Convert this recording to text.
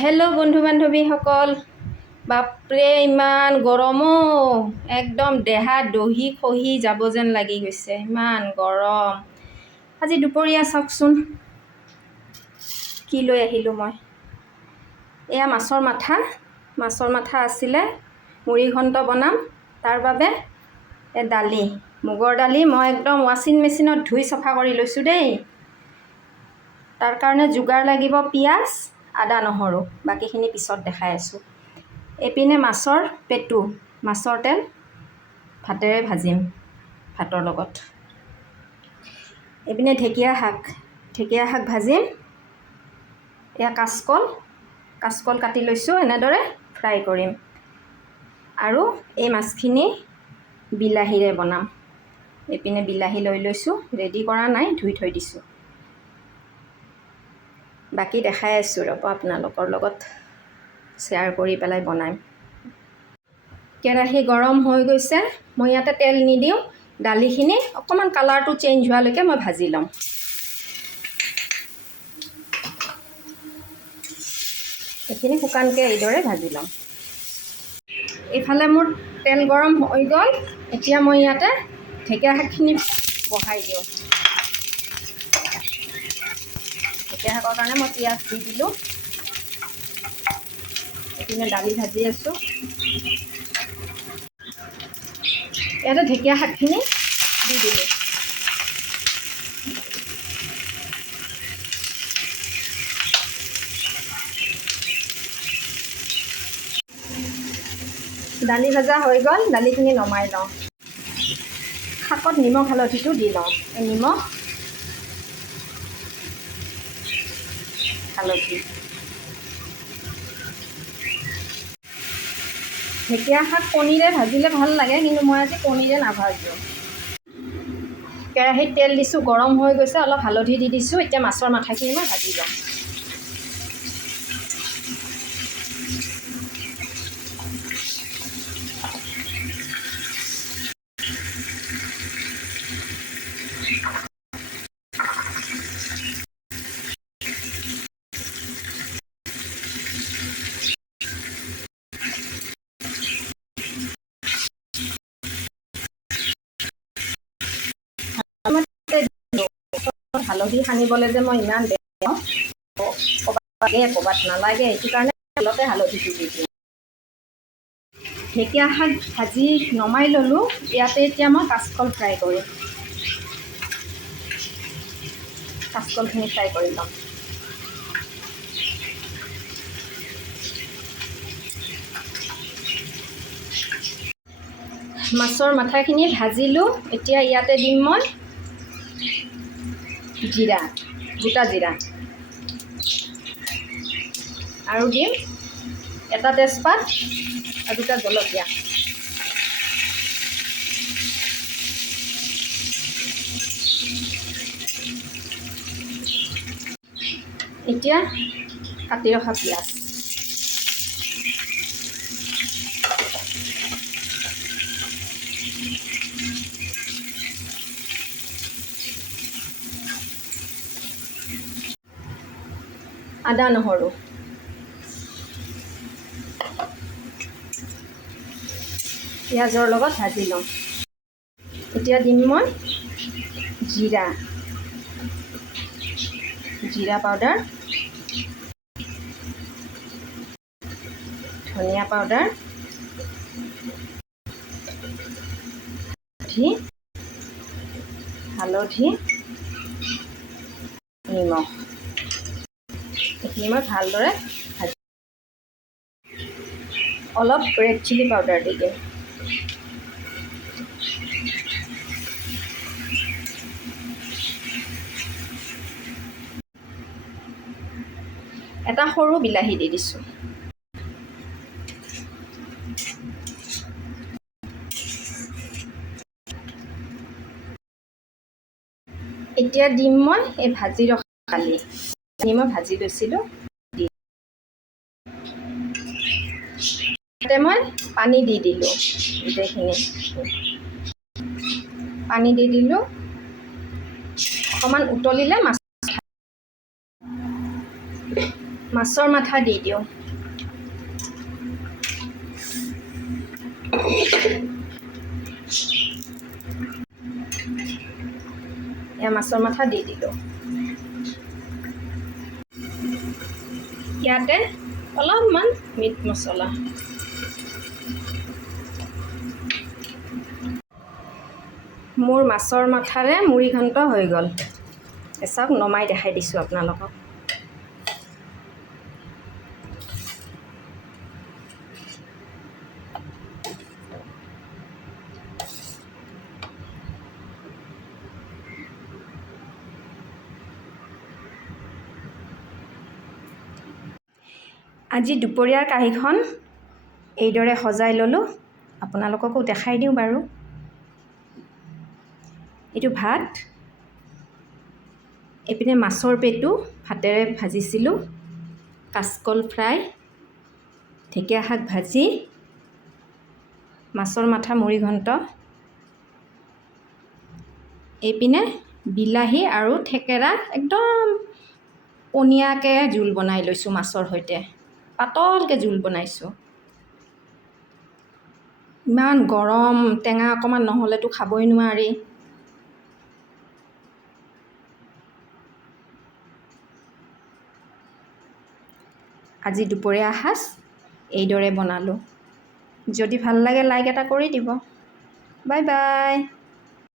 Hello' বন্ধু বান্ধৱীসকল, বাপৰে ইমান গৰম একদম দেহা দহি খহি যাব যেন লাগি গৈছে, ইমান গৰম। আজি দুপৰীয়া চাওকচোন কি লৈ আহিলোঁ মই। এয়া মাছৰ মাথা আছিলে, মুড়ি ঘণ্ট বনাম, তাৰ বাবে দালি, মুগৰ দালি মই একদম ৱাশ্বিং মেচিনত ধুই চফা কৰি লৈছোঁ দেই। তাৰ কাৰণে যোগাৰ লাগিব পিঁয়াজ, আদা নহৰু, বাকীখিনি পিছত দেখাই আছোঁ। এইপিনে মাছৰ পেটু, মাছৰ তেল ভাতেৰে ভাজিম, ভাতৰ লগত। এইপিনে ঢেকীয়া শাক ভাজিম। এয়া কাচকল কাটি লৈছোঁ, এনেদৰে ফ্ৰাই কৰিম। আৰু এই মাছখিনি বিলাহীৰে বনাম। এইপিনে বিলাহী লৈ লৈছোঁ, ৰেডি কৰা নাই, ধুই থৈ দিছোঁ। বাকী দেখাই আছোঁ ৰ'ব, আপোনালোকৰ লগত শ্বেয়াৰ কৰি পেলাই বনাম। কেৰাহী গৰম হৈ গৈছে, মই ইয়াতে তেল নিদিওঁ, দালিখিনি অকণমান কালাৰটো চেঞ্জ হোৱালৈকে মই ভাজি ল'ম। এইখিনি শুকানকৈ এইদৰে ভাজি ল'ম। এইফালে মোৰ তেল গৰম হৈ গ'ল, এতিয়া মই ইয়াতে ঢেকীয়া শাকখিনি বহাই দিওঁ। ঢেকীয়া শাকৰ কাৰণে মই পিঁয়াজ দি দিলোঁ। এইপিনে দালি ভাজি আছোঁ। ইয়াতে ঢেকীয়া শাকখিনি দি দিলোঁ। দালি ভাজা হৈ গ'ল, দালিখিনি নমাই লওঁ। শাকত নিমখ হালধিটো দি লওঁ। নিমখ হালধি। ঢেকীয়া শাক কণীৰে ভাজিলে ভাল লাগে, কিন্তু মই আজি কণীৰে নাভাজোঁ। কেৰাহীত তেল দিছোঁ, গৰম হৈ গৈছে, অলপ হালধি দি দিছোঁ। এতিয়া মাছৰ মাথাখিনি মই ভাজি ল'ম। হালধি সানিবলৈ যে মই ইমান বেয়া পাওঁ, ক'ৰবাত নালাগে, সেইটো কাৰণে অলপে হালধিটো দি দিওঁ। ঢেকীয়া শাক ভাজি নমাই ল'লোঁ। ইয়াতে এতিয়া মই কাচকল ফ্ৰাই কৰিম। কাচকলখিনি ফ্ৰাই কৰি ল'ম। মাছৰ মাথাখিনি ভাজিলোঁ। এতিয়া ইয়াতে দিম মই জিৰা, গোটা জিৰা, আৰু দিম এটা তেজপাত আৰু দুটা জলকীয়া। এতিয়া কাটি ৰখা পিঁয়াজ, আদা নহৰু, পিঁয়াজৰ লগত ভাজি ল'ম। এতিয়া দিম মই জিৰা পাউডাৰ, ধনিয়া পাউডাৰ, হালধি, নিমখ। এইখিনি মই ভালদৰে ভাজি, অলপ ৰেড চিলি পাউডাৰ দি দিম। এটা সৰু বিলাহী দি দিছোঁ। এতিয়া দিম মই এই ভাজি ৰখা দালি, মই ভাজি লৈছিলোঁ। তাতে মই পানী দি দিলোঁ, গোটেইখিনি পানী দি দিলোঁ। অকণমান উতলিলে মাছৰ মাথা দি দিওঁ। এয়া মাছৰ মাথা দি দিলোঁ। ইয়াতে অলপমান মিট মছলা, মোৰ মাছৰ মাথাৰে মুড়ি ঘণ্ট হৈ গ'ল। চাওক, নমাই দেখাই দিছোঁ আপোনালোকক। আজি দুপৰীয়াৰ কাঁহীখন এইদৰে সজাই ল'লোঁ। আপোনালোককো দেখাই দিওঁ বাৰু। এইটো ভাত, এইপিনে মাছৰ পেটু ভাতেৰে ভাজিছিলোঁ, কাচকল ফ্ৰাই, ঢেকীয়া শাক ভাজি, মাছৰ মাথা মুড়ি ঘণ্ট, এইপিনে বিলাহী আৰু থেকেৰা একদম পনীয়াকৈ জোল বনাই লৈছোঁ মাছৰ সৈতে। পাতলকৈ জোল বনাইছোঁ। ইমান গৰম, টেঙা অকণমান নহ'লেতো খাবই নোৱাৰি। আজি দুপৰীয়া সাঁজ এইদৰে বনালোঁ। যদি ভাল লাগে লাইক এটা কৰি দিব। Bye bye.